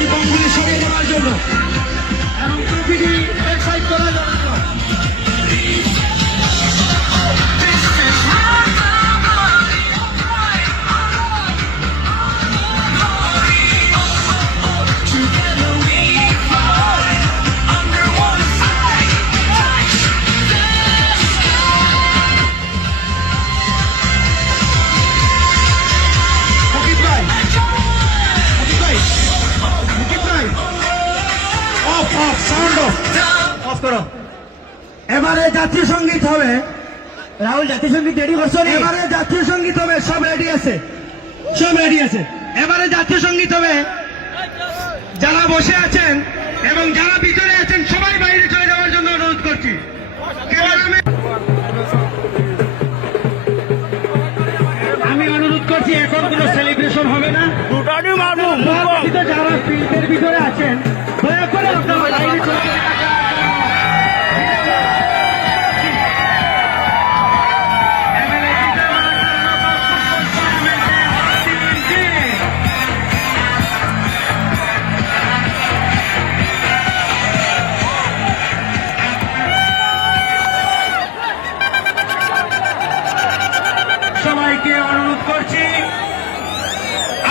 করছি বমগুলি সরিয়ে দেওয়ার জন্য এবং ট্রফিটি এক্সাইট করার জন্য। এবারে জাতীয় সঙ্গীত হবে। রাহুল, জাতীয় সঙ্গীত রেডি করছো? এবারে জাতীয় সঙ্গীত হবে, সব রেডি আছে, সব রেডি আছে। এবারে জাতীয় সঙ্গীত হবে। যারা বসে আছেন এবং যারা ভিতরে আছেন সবাই বাইরে চলে যাওয়ার জন্য অনুরোধ করছি। আমি অনুরোধ করছি, এখন কোনো সেলিব্রেশন হবে না। যারা ফিল্ডের ভিতরে আছেন দয়া করে আপনারা বাইরে চলে যান। সবাইকে অনুরোধ করছি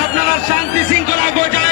আপনারা শান্তি শৃঙ্খলা বজায়